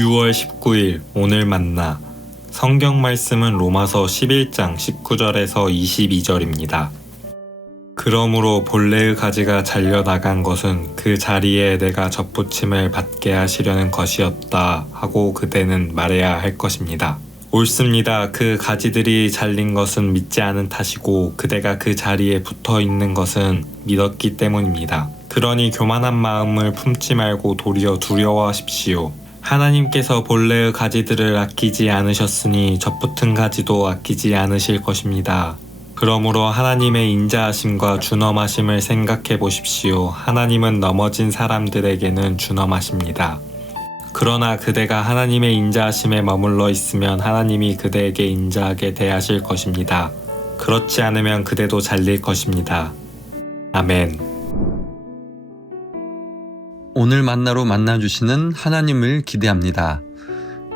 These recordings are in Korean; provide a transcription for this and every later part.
6월 19일 오늘 만나. 성경 말씀은 로마서 11장 19절에서 22절입니다. 그러므로 본래의 가지가 잘려나간 것은 그 자리에 내가 접붙임을 받게 하시려는 것이었다 하고 그대는 말해야 할 것입니다. 옳습니다. 그 가지들이 잘린 것은 믿지 않은 탓이고 그대가 그 자리에 붙어 있는 것은 믿었기 때문입니다. 그러니 교만한 마음을 품지 말고 도리어 두려워하십시오. 하나님께서 본래의 가지들을 아끼지 않으셨으니 접붙은 가지도 아끼지 않으실 것입니다. 그러므로 하나님의 인자하심과 준엄하심을 생각해 보십시오. 하나님은 넘어진 사람들에게는 준엄하십니다. 그러나 그대가 하나님의 인자하심에 머물러 있으면 하나님이 그대에게 인자하게 대하실 것입니다. 그렇지 않으면 그대도 잘릴 것입니다. 아멘. 오늘 만나로 만나주시는 하나님을 기대합니다.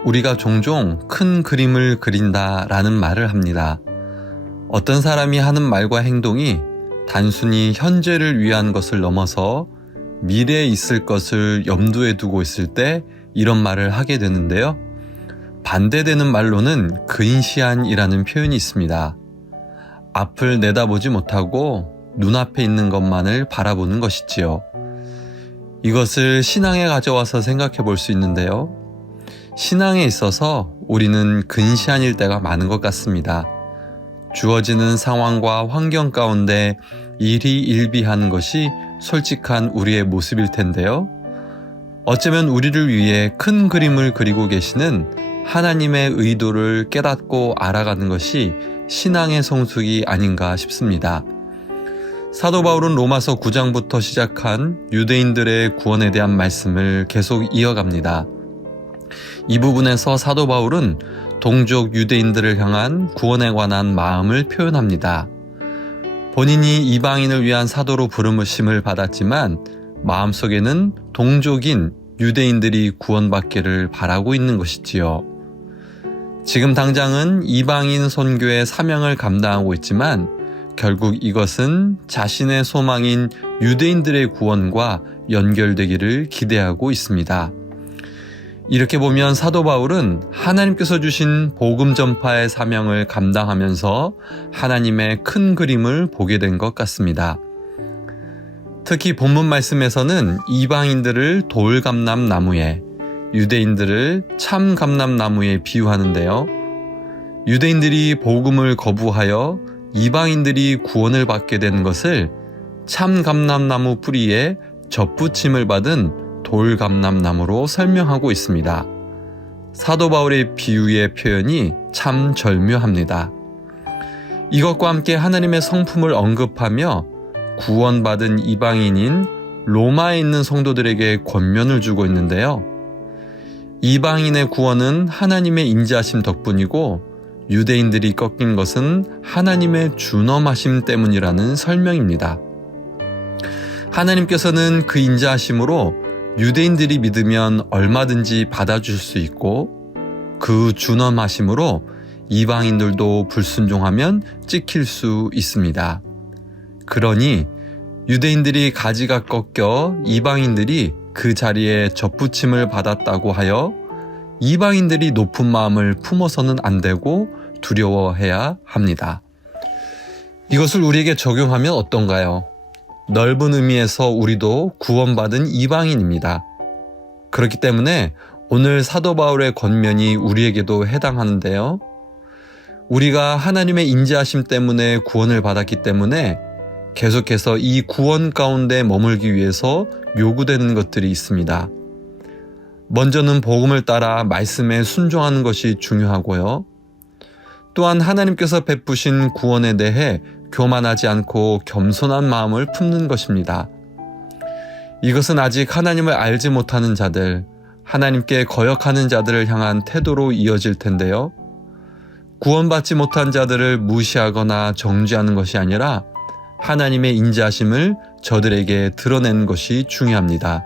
우리가 종종 큰 그림을 그린다 라는 말을 합니다. 어떤 사람이 하는 말과 행동이 단순히 현재를 위한 것을 넘어서 미래에 있을 것을 염두에 두고 있을 때 이런 말을 하게 되는데요. 반대되는 말로는 근시안이라는 표현이 있습니다. 앞을 내다보지 못하고 눈앞에 있는 것만을 바라보는 것이지요. 이것을 신앙에 가져와서 생각해 볼 수 있는데요. 신앙에 있어서 우리는 근시안일 때가 많은 것 같습니다. 주어지는 상황과 환경 가운데 일희일비하는 것이 솔직한 우리의 모습일 텐데요. 어쩌면 우리를 위해 큰 그림을 그리고 계시는 하나님의 의도를 깨닫고 알아가는 것이 신앙의 성숙이 아닌가 싶습니다. 사도 바울은 로마서 9장부터 시작한 유대인들의 구원에 대한 말씀을 계속 이어갑니다. 이 부분에서 사도 바울은 동족 유대인들을 향한 구원에 관한 마음을 표현합니다. 본인이 이방인을 위한 사도로 부름을 받았지만 마음속에는 동족인 유대인들이 구원받기를 바라고 있는 것이지요. 지금 당장은 이방인 선교의 사명을 감당하고 있지만 결국 이것은 자신의 소망인 유대인들의 구원과 연결되기를 기대하고 있습니다. 이렇게 보면 사도 바울은 하나님께서 주신 복음 전파의 사명을 감당하면서 하나님의 큰 그림을 보게 된 것 같습니다. 특히 본문 말씀에서는 이방인들을 돌감람나무에, 유대인들을 참감람나무에 비유하는데요. 유대인들이 복음을 거부하여 이방인들이 구원을 받게 된 것을 참감람나무 뿌리에 접붙임을 받은 돌감람나무로 설명하고 있습니다. 사도 바울의 비유의 표현이 참 절묘합니다. 이것과 함께 하나님의 성품을 언급하며 구원받은 이방인인 로마에 있는 성도들에게 권면을 주고 있는데요. 이방인의 구원은 하나님의 인자하심 덕분이고 유대인들이 꺾인 것은 하나님의 준엄하심 때문이라는 설명입니다. 하나님께서는 그 인자하심으로 유대인들이 믿으면 얼마든지 받아줄 수 있고 그 준엄하심으로 이방인들도 불순종하면 찍힐 수 있습니다. 그러니 유대인들이 가지가 꺾여 이방인들이 그 자리에 접붙임을 받았다고 하여 이방인들이 높은 마음을 품어서는 안 되고 두려워해야 합니다. 이것을 우리에게 적용하면 어떤가요? 넓은 의미에서 우리도 구원받은 이방인입니다. 그렇기 때문에 오늘 사도 바울의 권면이 우리에게도 해당하는데요. 우리가 하나님의 인자하심 때문에 구원을 받았기 때문에 계속해서 이 구원 가운데 머물기 위해서 요구되는 것들이 있습니다. 먼저는 복음을 따라 말씀에 순종하는 것이 중요하고요. 또한 하나님께서 베푸신 구원에 대해 교만하지 않고 겸손한 마음을 품는 것입니다. 이것은 아직 하나님을 알지 못하는 자들, 하나님께 거역하는 자들을 향한 태도로 이어질 텐데요. 구원받지 못한 자들을 무시하거나 정죄하는 것이 아니라 하나님의 인자하심을 저들에게 드러내는 것이 중요합니다.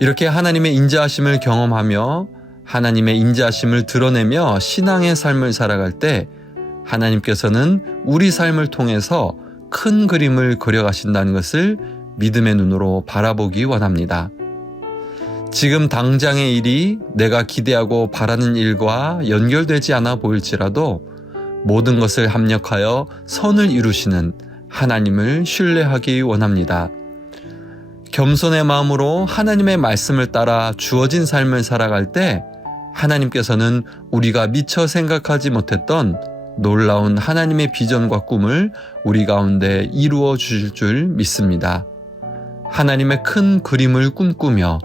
이렇게 하나님의 인자하심을 경험하며 하나님의 인자하심을 드러내며 신앙의 삶을 살아갈 때 하나님께서는 우리 삶을 통해서 큰 그림을 그려가신다는 것을 믿음의 눈으로 바라보기 원합니다. 지금 당장의 일이 내가 기대하고 바라는 일과 연결되지 않아 보일지라도 모든 것을 합력하여 선을 이루시는 하나님을 신뢰하기 원합니다. 겸손의 마음으로 하나님의 말씀을 따라 주어진 삶을 살아갈 때 하나님께서는 우리가 미처 생각하지 못했던 놀라운 하나님의 비전과 꿈을 우리 가운데 이루어 주실 줄 믿습니다. 하나님의 큰 그림을 꿈꾸며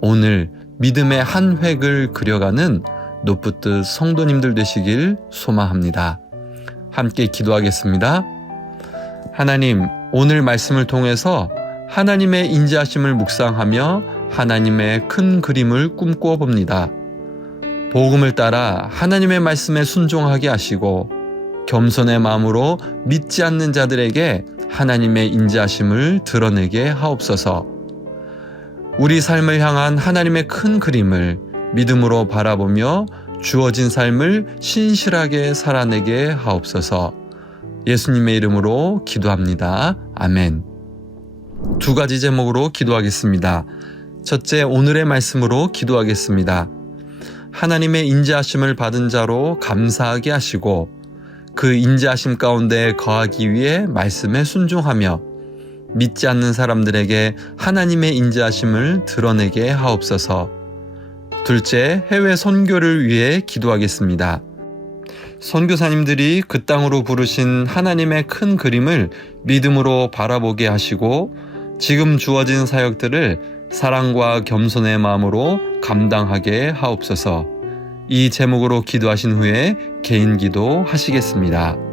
오늘 믿음의 한 획을 그려가는 노프트 성도님들 되시길 소망합니다. 함께 기도하겠습니다. 하나님, 오늘 말씀을 통해서 하나님의 인자하심을 묵상하며 하나님의 큰 그림을 꿈꾸어 봅니다. 복음을 따라 하나님의 말씀에 순종하게 하시고 겸손의 마음으로 믿지 않는 자들에게 하나님의 인자하심을 드러내게 하옵소서. 우리 삶을 향한 하나님의 큰 그림을 믿음으로 바라보며 주어진 삶을 신실하게 살아내게 하옵소서. 예수님의 이름으로 기도합니다. 아멘. 두 가지 제목으로 기도하겠습니다. 첫째, 오늘의 말씀으로 기도하겠습니다. 하나님의 인자하심을 받은 자로 감사하게 하시고 그 인자하심 가운데 거하기 위해 말씀에 순종하며 믿지 않는 사람들에게 하나님의 인자하심을 드러내게 하옵소서. 둘째, 해외 선교를 위해 기도하겠습니다. 선교사님들이 그 땅으로 부르신 하나님의 큰 그림을 믿음으로 바라보게 하시고 지금 주어진 사역들을 사랑과 겸손의 마음으로 감당하게 하옵소서. 이 제목으로 기도하신 후에 개인 기도 하시겠습니다.